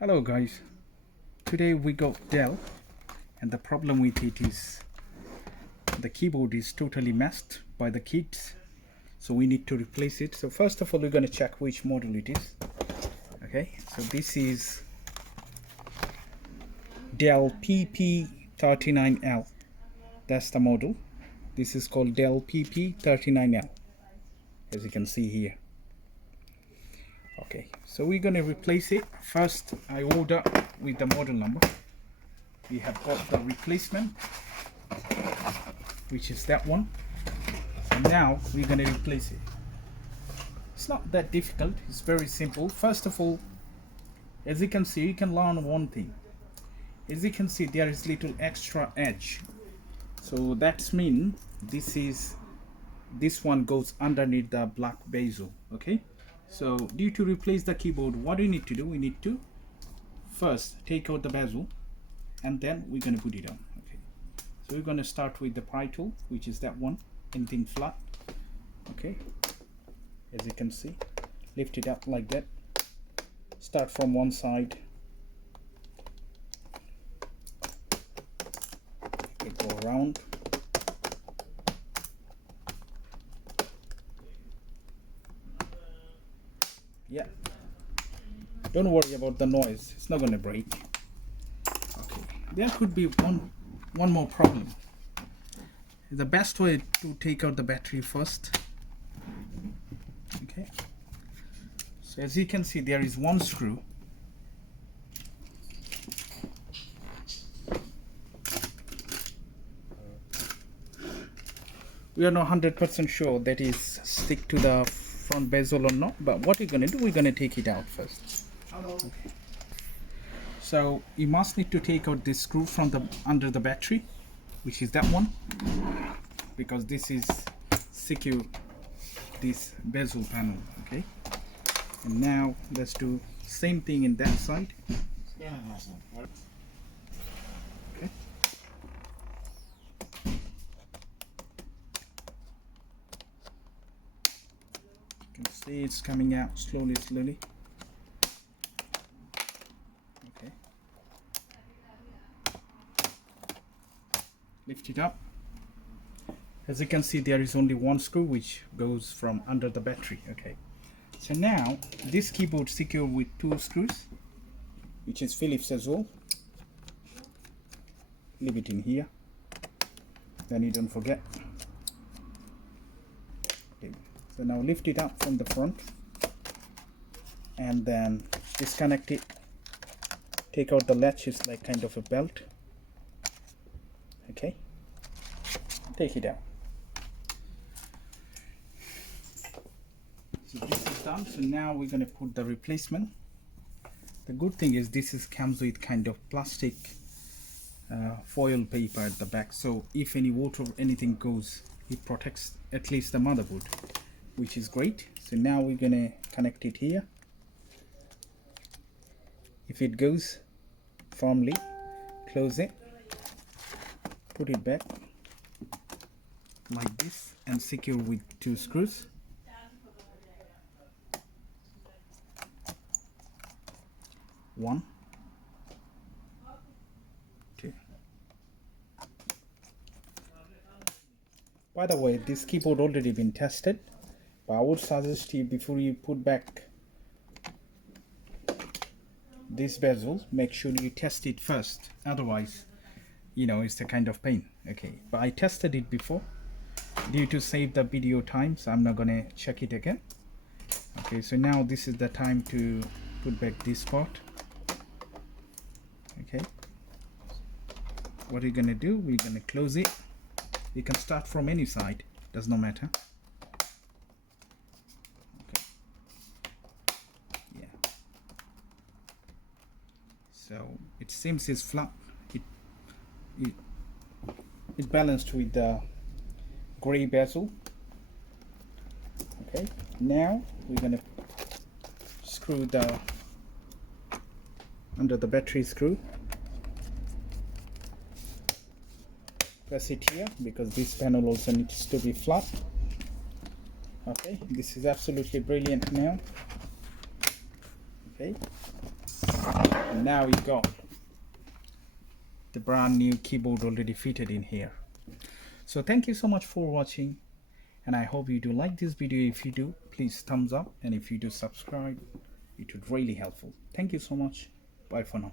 Hello guys, today we got Dell and the problem with it is the keyboard is totally messed by the kids, so we need to replace it. So first of all we're going to check which model it is. Okay, so this is Dell PP39L, that's the model. This is called Dell PP39L, as you can see here. Okay, so we're going to replace it. First I order with the model number. We have got the replacement, which is that one, and now we're going to replace it. It's not that difficult, it's very simple. First of all, as you can see, you can learn one thing. As you can see, there is little extra edge, so that's mean this one goes underneath the black bezel. Okay, so due to replace the keyboard, what we need to do, we need to first take out the bezel and then we're going to put it on. Okay, so we're going to start with the pry tool, which is that one, anything flat. Okay, as you can see, lift it up like that, start from one side, okay, go around, yeah, don't worry about the noise, it's not going to break. Okay, there could be one more problem. The best way to take out the battery first. Okay, so as you can see, there is one screw. We are not 100% sure that is stick to the front bezel or not, but what we're going to do, we're going to take it out first. Okay. So you must need to take out this screw from the under the battery, which is that one, because this is secure this bezel panel. Okay, and now let's do same thing in that side. Okay. You can see it's coming out slowly. Okay, lift it up. As you can see, there is only one screw which goes from under the battery. Okay, so now this keyboard secure with two screws, which is Phillips as well. Leave it in here, then you don't forget. Okay, so now lift it up from the front and then disconnect it. Take out the latch, it's like kind of a belt. Okay, take it out. So this is done. So now we're going to put the replacement. The good thing is this comes with kind of plastic foil paper at the back, so if any water or anything goes, it protects at least the motherboard, which is great. So now we're going to connect it here. If it goes firmly, close it, put it back like this and secure with two screws. One, two. By the way, this keyboard already been tested, but I would suggest you, before you put back this bezel, make sure you test it first, otherwise it's a kind of pain. Okay, but I tested it before. Due to save the video time, so I'm not gonna check it again. Okay, so now this is the time to put back this part. Okay, what we're gonna do, we're gonna close it. You can start from any side, does not matter. Okay, yeah, so it seems it's flat. It balanced with the gray bezel. Okay, now we're gonna screw the under the battery screw. Press it here because this panel also needs to be flat. Okay, this is absolutely brilliant now. Okay, And now you got the brand new keyboard already fitted in here. So thank you so much for watching, and I hope you do like this video. If you do, please thumbs up, and if you do subscribe, it would really helpful. Thank you so much. Bye for now.